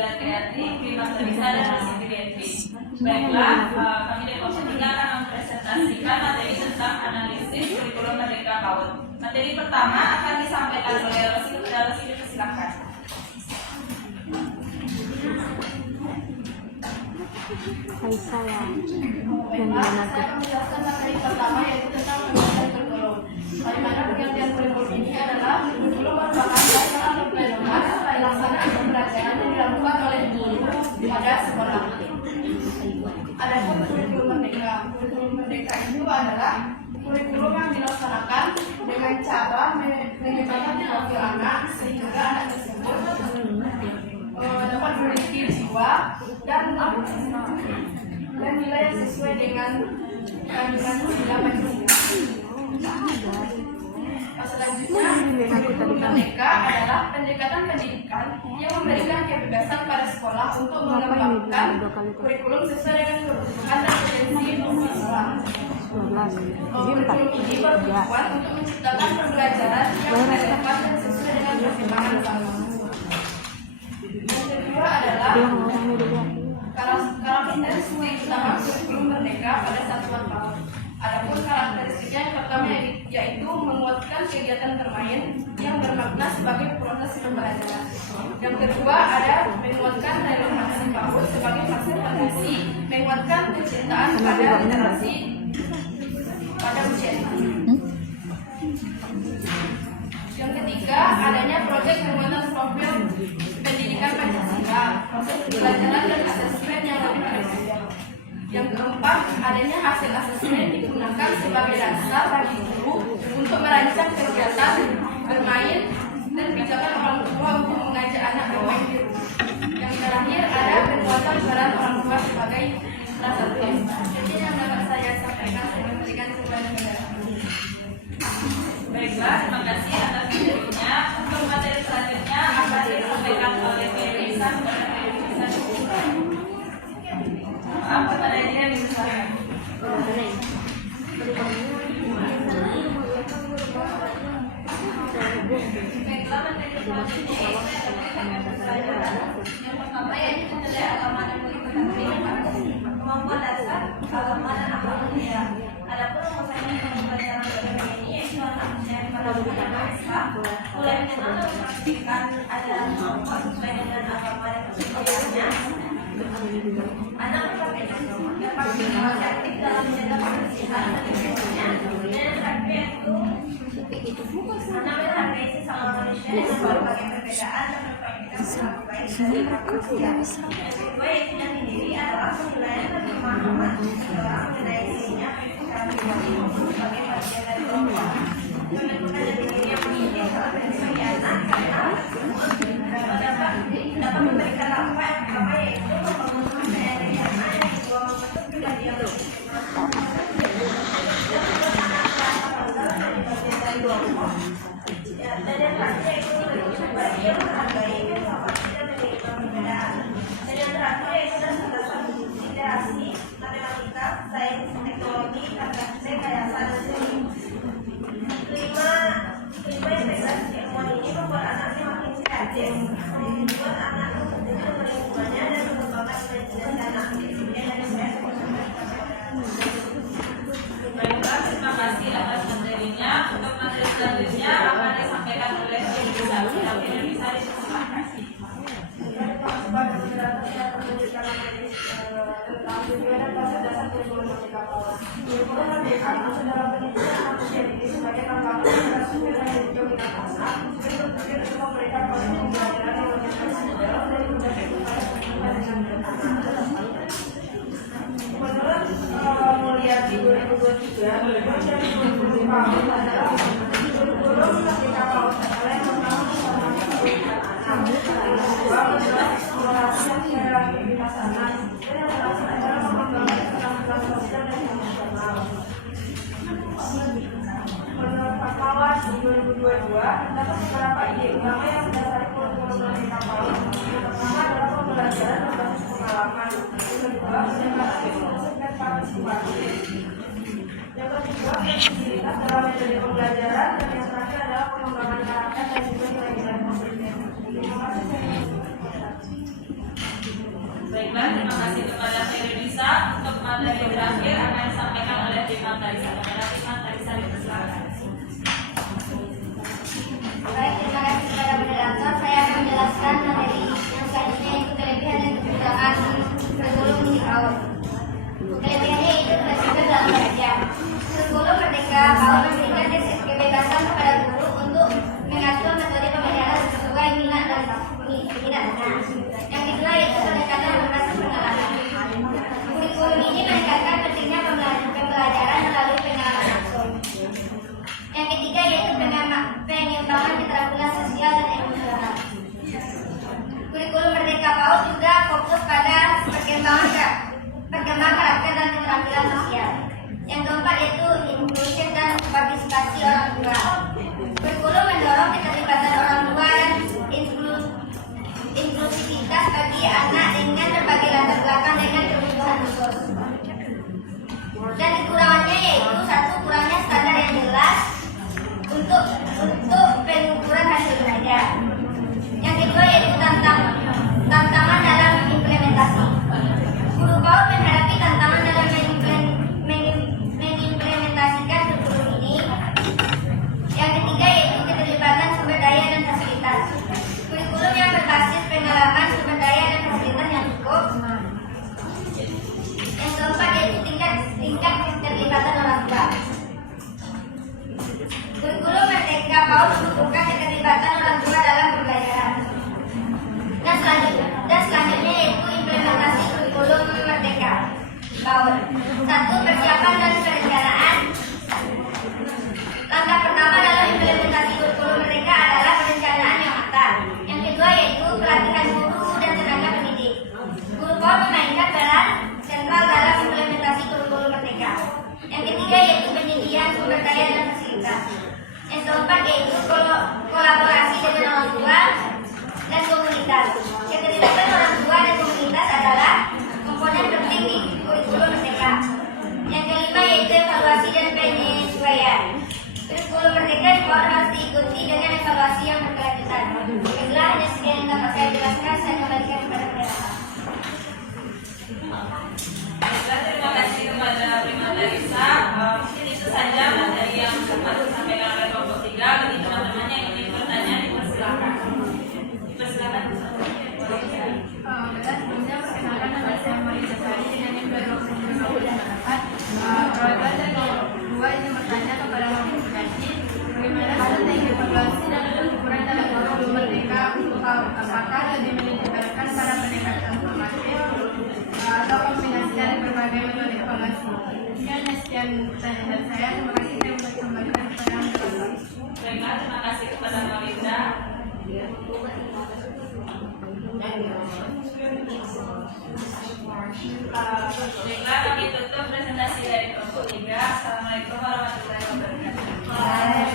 pembelajaran kreatif, bebas terpisah dan resiliensi. Baiklah, kami dari Komisi 3 akan mempresentasikan materi tentang analisis kurikulum Merdeka PAUD. Materi pertama akan disampaikan oleh Rosi. Silakan. Saya menjelaskan materi pertama yaitu tentang pembahasan kurikulum. Bagaimana pengertian kurikulum ini adalah kurikulum merupakan dasar atau pedoman pelaksanaan pembelajaran yang dilakukan oleh guru pada sekolah. Adapun kurikulum merdeka. Kurikulum merdeka itu adalah kurikulum yang dilaksanakan dengan cara mengembangkan profil anak sehingga anak tersebut dapat memiliki jiwa dan nilai yang sesuai dengan kandungan usia manusia. Selanjutnya, kurikulum merdeka adalah pendekatan pendidikan yang memberikan kebebasan pada sekolah untuk mengembangkan kurikulum sesuai dengan kebutuhan dan potensi siswa. Kurikulum ini bertujuan untuk menciptakan pembelajaran yang relevan dan sesuai dengan perkembangan zaman. Yang kedua adalah karakteristik utama kurikulum merdeka pada satuan PAUD. Adapun karakteristiknya yang pertama yaitu menguatkan kegiatan bermain yang bermakna sebagai proses pembelajaran. Yang kedua ada menguatkan relevansi PAUD sebagai fase fondasi, menguatkan kecintaan pada literasi pada usia dini. Yang ketiga adanya proyek penguatan profil pendidikan Pancasila, proses pembelajaran dan asesmen yang lebih fleksibel. Yang keempat, adanya hasil asesmen digunakan sebagai dasar bagi guru untuk merancang kegiatan bermain dan kebijakan orang tua untuk mengajak anak bermain di rumah. Yang terakhir, ada penguatan peran orang tua sebagai salah satu insan. Jadi yang dapat saya sampaikan, saya memberikan kepada negara. Baiklah, terima kasih atas materinya. Untuk materi selanjutnya akan disampaikan oleh Mary. Apa materinya disampaikan? Baiklah, materi selanjutnya yang pertama yaitu menilai agama dan politik kemampuan dasar agama dan akhlak mulia. Adapun rumusannya pembelajaran agama ini yaitu anak mencari pada agama Islam, mulai mengenal dan memastikan ajaran kelompok sesuai dengan agama dan kepercayaannya. Anak dapat berpartisipasi aktif dalam menjaga kebersihan dan kebersihannya. Dan yang terakhir yaitu anak menghargai sesama manusia dengan berbagai perbedaan dan berpraktikkan perilaku baik dari manusia. Yang kedua yaitu jati diri adalah penilaian dan pemahaman seseorang mengenai dirinya secara pribadi maupun sebagai bagian dari kelompok. Pembentukan jati diri yang penting salah satu bagi anak karena anak tersebut dapat memberikan dampak yang pertama yaitu membangun kepercayaan diri anak, yang kedua membentuk pribadi yang lebih dan yang terakhir yaitu membentuk pribadi yang menghargai kesamaan dan menerima perbedaan. Dan yang terakhir yaitu dasar literasi, matematika, sains, teknologi, rekayasa dan seni. Kelima integrasi ilmuwan ini membuat anak semakin kreatif, membuat anak menjadi lingkungannya dan mengembangkan imajinasi anak. Baiklah, terima kasih atas materinya. Untuk materi selanjutnya akan disampaikan oleh Ibu Sabi. Yang bisa dipersilakan. Tentang tujuan dan proses dasar kurikulum Merdeka PAUD. Kurikulum Merdeka masuk dalam pendidikan manusia ini sebagai tantangan dan sumber yang dijadikan anak untuk berpikir untuk memberikan proses pembelajaran yang lebih fleksibel dari berbagai Menurut Mulyadi 2023, kurikulum dari kurikulum PAUD adalah kurikulum Merdeka PAUD adalah yang pertama anak, yang kedua adalah eksplorasi dan aktivitas anak, dan yang terakhir adalah pengembangan keterampilan sosial dan emosional. Menurut Fatwa 2022, terdapat beberapa ide utama yang mendasari kurikulum Merdeka PAUD. Yang pertama adalah pembelajaran berbasis pengalaman, yang kedua pendekatan inklusif dan partisipasi, yang ketiga fleksibilitas dalam metode pembelajaran, dan yang terakhir adalah pengembangan karakter dan juga nilai-nilai positif. Terima kasih. Baiklah, terima kasih kepada Ferdisa untuk materi terakhir akan disampaikan oleh Prima Tarisa. Kepada Prima Tarisa dipersilakan. Baik, terima kasih kepada moderator. Saya akan menjelaskan materi yang selanjutnya yaitu kelebihan dan kekurangan kurikulum musik PAUD. Kelebihannya itu fleksibel dalam belajar. Kurikulum Merdeka PAUD memberikan kebebasan kepada guru untuk mengatur metode pembelajaran sesuai minat dan minatnya. Yang kedua yaitu pendekatan berbasis pengalaman. Kurikulum ini menekankan pentingnya pembelajaran melalui pengalaman langsung. Yang ketiga yaitu pengembangan keterampilan sosial dan emosional. Kurikulum Merdeka PAUD juga fokus pada perkembangan karakter dan keterampilan sosial. Yang keempat yaitu inklusi dan partisipasi orang tua. Kurikulum mendorong keterlibatan orang tua dan inklusivitas bagi anak dengan berbagai latar belakang dengan kebutuhan khusus. Dan kekurangannya yaitu satu, kurangnya standar yang jelas untuk pengukuran hasil belajar. Yang kedua yaitu tantangan dalam implementasi. Guru PAUD menghadapi tantangan dalam mengimplementasikan kurikulum ini. Yang ketiga yaitu keterlibatan sumber daya dan fasilitas. Kurikulum yang berbasis pengalaman, sumber daya dan fasilitas yang cukup. Yang keempat yaitu tingkat keterlibatan orang tua. Kurikulum Merdeka PAUD membutuhkan keterlibatan orang tua dalam pembelajaran. Dan selanjutnya yaitu implementasi kurikulum Merdeka PAUD. Satu, persiapan dan perencanaan. Langkah pertama dalam implementasi kurikulum Merdeka adalah perencanaan yang matang. Yang kedua yaitu pelatihan guru dan tenaga pendidik. Guru PAUD memainkan peran sentral dalam implementasi kurikulum Merdeka. Yang ketiga yaitu penyediaan sumber daya dan fasilitas. Yang keempat yaitu kolaborasi dengan orang tua dan komunitas. Keterlibatan orang tua dan komunitas adalah komponen penting di kurikulum Merdeka. Yang kelima yaitu evaluasi dan penyesuaian. Kurikulum Merdeka di PAUD harus diikuti dengan evaluasi yang berkelanjutan. Baiklah, hanya sekian yang dapat saya jelaskan. Saya kembalikan kepada moderator. Baiklah, terima kasih kepada Prima Tarisa. Mungkin itu saja materi yang dapat disampaikan oleh kelompok 3. Bagi teman-teman yang ingin bertanya, dipersilakan. Dipersilakan. Sebelumnya perkenalkan nama saya Marisa Sari dengan yang bermanfaat. Perwakilan dari kelompok 2 ingin bertanya kepada Wakil Kaji, bagaimana strategi evaluasi dan pengukuran dalam kurikulum Merdeka untuk apakah lebih menitikkan pada pendekatan formatif atau kombinasi dari berbagai metode evaluasi. Sekian pertanyaan dari saya. Terima kasih. Saya untuk kembalikan kepada moderator. Baiklah, terima kasih kepada Mbak Winda. Baiklah, kami tutup presentasi dari kelompok 3. Assalamualaikum warahmatullahi wabarakatuh.